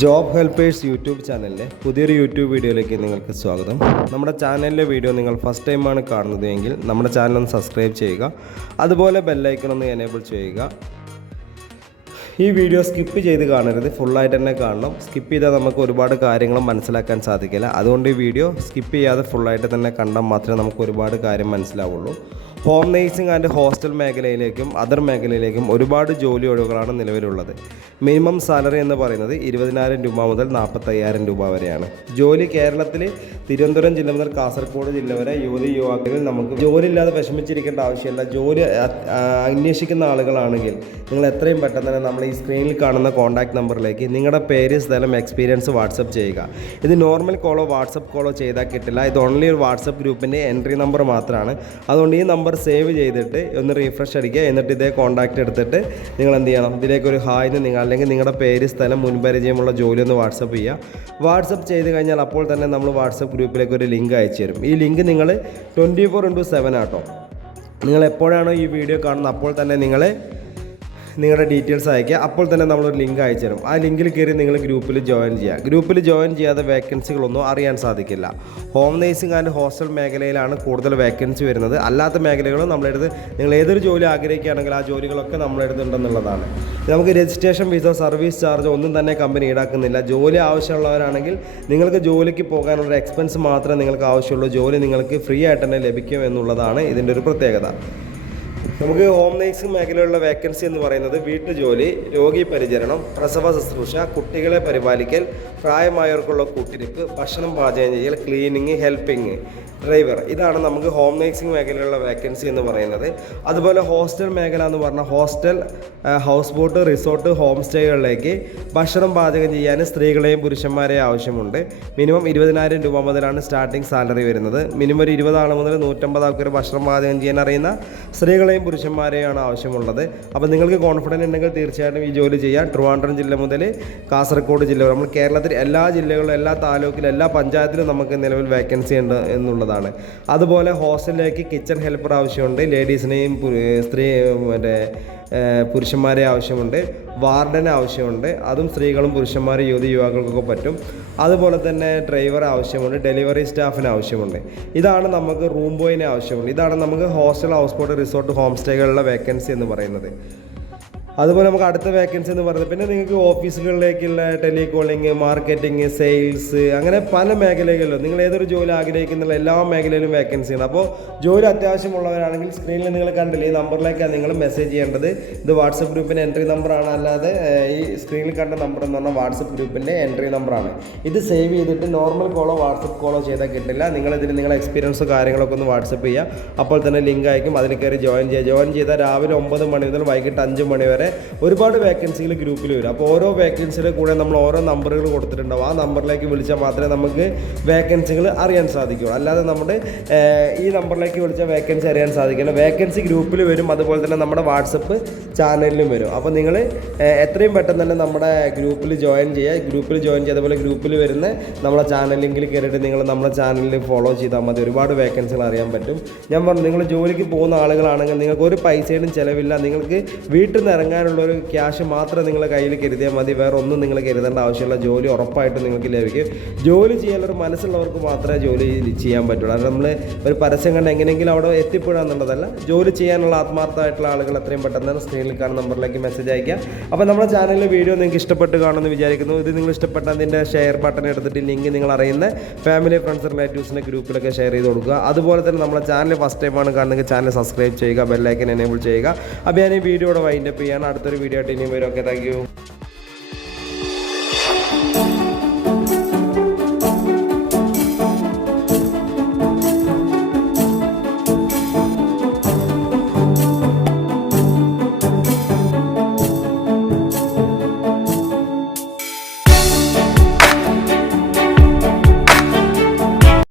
Job helpers YouTube ചാനലിലെ പുതിയൊരു YouTube വീഡിയോയിലേക്ക് നിങ്ങൾക്ക് സ്വാഗതം. നമ്മുടെ ചാനലിലെ വീഡിയോ നിങ്ങൾ ഫസ്റ്റ് ടൈമാണ് കാണുന്നത് എങ്കിൽ നമ്മുടെ ചാനൽ ഒന്ന് സബ്സ്ക്രൈബ് ചെയ്യുക, അതുപോലെ ബെല്ലൈക്കൺ ഒന്ന് എനേബിൾ ചെയ്യുക. ഈ വീഡിയോ സ്കിപ്പ് ചെയ്ത് കാണരുത്, ഫുള്ളായിട്ട് തന്നെ കാണണം. സ്കിപ്പ് ചെയ്താൽ നമുക്ക് ഒരുപാട് കാര്യങ്ങളും മനസ്സിലാക്കാൻ സാധിക്കില്ല. അതുകൊണ്ട് ഈ വീഡിയോ സ്കിപ്പ് ചെയ്യാതെ ഫുള്ളായിട്ട് തന്നെ കണ്ടാൽ മാത്രമേ നമുക്ക് ഒരുപാട് കാര്യം മനസ്സിലാവുള്ളൂ. ഹോം നേഴ്സിംഗ് ആൻഡ് ഹോസ്റ്റൽ മേഖലയിലേക്കും അതർ മേഖലയിലേക്കും ഒരുപാട് ജോലി ഒഴിവുകളാണ് നിലവിലുള്ളത്. മിനിമം സാലറി എന്ന് പറയുന്നത് 20,000 രൂപ മുതൽ 45,000 രൂപ വരെയാണ്. ജോലി കേരളത്തിൽ തിരുവനന്തപുരം ജില്ല മുതൽ കാസർഗോഡ് ജില്ല വരെ യുവാക്കളിൽ നമുക്ക് ജോലി ഇല്ലാതെ വിഷമിച്ചിരിക്കേണ്ട ആവശ്യമില്ല. ജോലി അന്വേഷിക്കുന്ന ആളുകളാണെങ്കിൽ നിങ്ങൾ എത്രയും പെട്ടെന്ന് തന്നെ നമ്മൾ ഈ സ്ക്രീനിൽ കാണുന്ന കോൺടാക്ട് നമ്പറിലേക്ക് നിങ്ങളുടെ പേര്, സ്ഥലം, എക്സ്പീരിയൻസ് വാട്സപ്പ് ചെയ്യുക. ഇത് നോർമൽ കോളോ വാട്സപ്പ് കോളോ ചെയ്താൽ കിട്ടില്ല. ഇത് ഓൺലി ഒരു വാട്സപ്പ് ഗ്രൂപ്പിൻ്റെ എൻട്രി നമ്പർ മാത്രമാണ്. അതുകൊണ്ട് ഈ നമ്പർ സേവ് ചെയ്തിട്ട് ഒന്ന് റീഫ്രഷ് അടിക്കുക. എന്നിട്ട് ഇതേ കോൺടാക്റ്റ് എടുത്തിട്ട് നിങ്ങൾ എന്ത് ചെയ്യണം, ഇതിലേക്കൊരു ഹായ്ന്ന് നിങ്ങൾ അല്ലെങ്കിൽ നിങ്ങളുടെ പേര്, സ്ഥലം, മുൻപരിചയമുള്ള ജോലി ഒന്ന് വാട്സപ്പ് ചെയ്യുക. വാട്സപ്പ് ചെയ്ത് കഴിഞ്ഞാൽ അപ്പോൾ തന്നെ നമ്മൾ വാട്സപ്പ് ഗ്രൂപ്പിലേക്ക് ഒരു ലിങ്ക് അയച്ചു തരും. ഈ ലിങ്ക് നിങ്ങൾ 24/7 ആട്ടോ. നിങ്ങൾ എപ്പോഴാണോ ഈ വീഡിയോ കാണുന്നത് അപ്പോൾ തന്നെ നിങ്ങളുടെ ഡീറ്റെയിൽസ് അയക്കുക. അപ്പോൾ തന്നെ നമ്മളൊരു ലിങ്ക് അയച്ചു തരും. ആ ലിങ്കിൽ കയറി നിങ്ങൾ ഗ്രൂപ്പിൽ ജോയിൻ ചെയ്യുക. ഗ്രൂപ്പിൽ ജോയിൻ ചെയ്യാതെ വേക്കൻസികളൊന്നും അറിയാൻ സാധിക്കില്ല. ഹോം നേഴ്സിംഗ് ആൻഡ് ഹോസ്റ്റൽ മേഖലയിലാണ് കൂടുതൽ വേക്കൻസി വരുന്നത്. അല്ലാത്ത മേഖലകളും നമ്മളെടുത്ത് നിങ്ങൾ ഏതൊരു ജോലി ആഗ്രഹിക്കുകയാണെങ്കിൽ ആ ജോലികളൊക്കെ നമ്മളെടുത്തുണ്ടെന്നുള്ളതാണ്. നമുക്ക് രജിസ്ട്രേഷൻ ഫീസോ സർവീസ് ചാർജോ ഒന്നും തന്നെ കമ്പനി ഈടാക്കുന്നില്ല. ജോലി ആവശ്യമുള്ളവരാണെങ്കിൽ നിങ്ങൾക്ക് ജോലിക്ക് പോകാനുള്ള എക്സ്പെൻസ് മാത്രമേ നിങ്ങൾക്ക് ആവശ്യമുള്ളൂ. ജോലി നിങ്ങൾക്ക് ഫ്രീ ആയിട്ട് തന്നെ ലഭിക്കും എന്നുള്ളതാണ് ഇതിൻ്റെ ഒരു പ്രത്യേകത. നമുക്ക് ഹോം നേഴ്സിംഗ് മേഖലയിലുള്ള വേക്കൻസി എന്ന് പറയുന്നത് വീട്ടുജോലി, രോഗി പരിചരണം, പ്രസവ ശുശ്രൂഷ, കുട്ടികളെ പരിപാലിക്കൽ, പ്രായമായവർക്കുള്ള കൂട്ടിരിപ്പ്, ഭക്ഷണം പാചകം ചെയ്യൽ, ക്ലീനിങ്, ഹെൽപ്പിംഗ്, ഡ്രൈവർ. ഇതാണ് നമുക്ക് ഹോം നേഴ്സിംഗ് മേഖലയിലുള്ള വേക്കൻസി എന്ന് പറയുന്നത്. അതുപോലെ ഹോസ്റ്റൽ മേഖല എന്ന് പറഞ്ഞാൽ hostel, house boat, resort, home സ്റ്റേകളിലേക്ക് ഭക്ഷണം പാചകം ചെയ്യാൻ സ്ത്രീകളെയും പുരുഷന്മാരെയും ആവശ്യമുണ്ട്. മിനിമം 20,000 രൂപ മുതലാണ് സ്റ്റാർട്ടിംഗ് സാലറി വരുന്നത്. മിനിമം ഒരു 20 ആൾ മുതൽ 150 ആൾക്കാർ ഭക്ഷണം പാചകം ചെയ്യാൻ അറിയുന്ന സ്ത്രീകളെയും പുരുഷന്മാരെയാണ് ആവശ്യമുള്ളത്. അപ്പോൾ നിങ്ങൾക്ക് കോൺഫിഡൻസ് ഉണ്ടെങ്കിൽ തീർച്ചയായിട്ടും ഈ ജോലി ചെയ്യാം. ട്രിവാൻഡ്രം ജില്ല മുതൽ കാസർഗോഡ് ജില്ല വരെ നമ്മൾ കേരളത്തിൽ എല്ലാ ജില്ലകളിലും, എല്ലാ താലൂക്കിലും, എല്ലാ പഞ്ചായത്തിലും നമുക്ക് നിലവിൽ വേക്കൻസി ഉണ്ട് എന്നുള്ളതാണ്. അതുപോലെ ഹോസ്റ്റലിലേക്ക് കിച്ചൺ ഹെൽപ്പർ ആവശ്യമുണ്ട്. ലേഡീസിനെയും പുരുഷന്മാരെ ആവശ്യമുണ്ട്. വാർഡന് ആവശ്യമുണ്ട്. അതും സ്ത്രീകളും പുരുഷന്മാരും യുവാക്കൾക്കൊക്കെ പറ്റും. അതുപോലെ തന്നെ ഡ്രൈവർ ആവശ്യമുണ്ട്. ഡെലിവറി സ്റ്റാഫിന് ആവശ്യമുണ്ട്. ഇതാണ് നമുക്ക് റൂം ബോയിനെ ആവശ്യമുണ്ട്. ഇതാണ് നമുക്ക് hostel, house boat, resort, home സ്റ്റേകളിലെ വേക്കൻസി എന്ന് പറയുന്നത്. അതുപോലെ നമുക്ക് അടുത്ത വേക്കൻസി എന്ന് പറയുന്നത് പിന്നെ നിങ്ങൾക്ക് ഓഫീസുകളിലേക്കുള്ള ടെലികോളിംഗ്, മാർക്കറ്റിംഗ്, സെയിൽസ്, അങ്ങനെ പല മേഖലകളിലും നിങ്ങൾ ഏതൊരു ജോലി ആഗ്രഹിക്കുന്നുള്ള എല്ലാ മേഖലയിലും വേക്കൻസി ഉണ്ട്. അപ്പോൾ ജോലി അത്യാവശ്യമുള്ളവരാണെങ്കിൽ സ്ക്രീനിൽ നിങ്ങൾ കണ്ടില്ല, ഈ നമ്പറിലേക്കാണ് നിങ്ങൾ മെസ്സേജ് ചെയ്യേണ്ടത്. ഇത് വാട്സപ്പ് ഗ്രൂപ്പിൻ്റെ എൻട്രി നമ്പറാണ്. അല്ലാതെ ഈ സ്ക്രീനിൽ കണ്ട നമ്പർ എന്ന് പറഞ്ഞാൽ വാട്സപ്പ് ഗ്രൂപ്പിൻ്റെ എൻട്രി നമ്പറാണ്. ഇത് സേവ് ചെയ്തിട്ട് നോർമൽ കോളോ വാട്സപ്പ് കോളോ ചെയ്താൽ കിട്ടില്ല. നിങ്ങളിതിന് നിങ്ങളുടെ എക്സ്പീരിയൻസോ കാര്യങ്ങളൊക്കെ ഒന്ന് വാട്സപ്പ് ചെയ്യുക. അപ്പോൾ തന്നെ ലിങ്ക് അയക്കും. അതിൽ കയറി ജോയിൻ ചെയ്താൽ രാവിലെ 9 മണി മുതൽ വൈകിട്ട് 5 മണി വരെ ഒരുപാട് വേക്കൻസികൾ ഗ്രൂപ്പിൽ വരും. അപ്പോൾ ഓരോ വേക്കൻസിയുടെ കൂടെ നമ്മൾ ഓരോ നമ്പറുകൾ കൊടുത്തിട്ടുണ്ടാവും. ആ നമ്പറിലേക്ക് വിളിച്ചാൽ മാത്രമേ നമുക്ക് വേക്കൻസികൾ അറിയാൻ സാധിക്കുകയുള്ളൂ. അല്ലാതെ നമ്മുടെ ഈ നമ്പറിലേക്ക് വിളിച്ചാൽ വേക്കൻസി അറിയാൻ സാധിക്കില്ല. വേക്കൻസി ഗ്രൂപ്പിൽ വരും, അതുപോലെ തന്നെ നമ്മുടെ വാട്സപ്പ് ചാനലിലും വരും. അപ്പോൾ നിങ്ങൾ എത്രയും പെട്ടെന്ന് തന്നെ നമ്മുടെ ഗ്രൂപ്പിൽ ജോയിൻ ചെയ്യുക. അതുപോലെ ഗ്രൂപ്പിൽ വരുന്ന നമ്മുടെ ചാനൽ ലിങ്കിൽ കയറിയിട്ട് നിങ്ങൾ നമ്മുടെ ചാനലിൽ ഫോളോ ചെയ്താൽ മതി. ഒരുപാട് വേക്കൻസികൾ അറിയാൻ പറ്റും. ഞാൻ പറഞ്ഞു, നിങ്ങൾ ജോലിക്ക് പോകുന്ന ആളുകളാണെങ്കിൽ നിങ്ങൾക്ക് ഒരു പൈസയും ചിലവില്ല. നിങ്ങൾക്ക് വീട്ടിൽ നിന്ന് ഇറങ്ങാനുള്ളൊരു ക്യാഷ് മാത്രം നിങ്ങളുടെ കയ്യിൽ കരുതിയാൽ മതി. വേറെ ഒന്നും നിങ്ങൾ കരുതേണ്ട ആവശ്യമില്ല. ജോലി ഉറപ്പായിട്ടും നിങ്ങൾക്ക് ലഭിക്കും. ജോലി ചെയ്യാനൊരു മനസ്സുള്ളവർക്ക് മാത്രമേ ജോലി ചെയ്യാൻ പറ്റുള്ളൂ. അത് നമ്മൾ ഒരു പരസ്യം കണ്ട് എങ്ങനെയെങ്കിലും അവിടെ എത്തിപ്പെടാന്നുള്ളതല്ല. ജോലി ചെയ്യാനുള്ള ആത്മാർത്ഥമായിട്ടുള്ള ആളുകൾ എത്രയും പെട്ടെന്ന് സ്ക്രീനിൽ കാണുന്ന നമ്പറിലേക്ക് മെസ്സേജ് അയക്കുക. അപ്പോൾ നമ്മുടെ ചാനലിലെ വീഡിയോ നിങ്ങൾക്ക് ഇഷ്ടപ്പെട്ട് കാണുമെന്ന് വിചാരിക്കുന്നു. ഇത് നിങ്ങൾ ഇഷ്ടപ്പെട്ട അതിൻ്റെ ഷെയർ ബട്ടൺ എടുത്തിട്ട് ലിങ്ക് നിങ്ങൾ അറിയുന്ന ഫാമിലി, ഫ്രണ്ട്സ്, റിലേറ്റീവ്സിൻ്റെ ഗ്രൂപ്പിലൊക്കെ ഷെയർ ചെയ്ത് കൊടുക്കുക. അതുപോലെ തന്നെ നമ്മുടെ ചാനൽ ഫസ്റ്റ് ടൈമാണ് കാണുന്നത്, ചാനൽ സബ്സ്ക്രൈബ് ചെയ്യുക, ബെല്ലൈക്കൻ എനേബിൾ ചെയ്യുക. അപ്പോൾ ഞാൻ ഈ വീഡിയോയുടെ വൈൻഡപ്പ് ചെയ്യാണ്. അടുത്തൊരു വീഡിയോ ആയിട്ട് ഇനിയും വരും. Okay, thank you.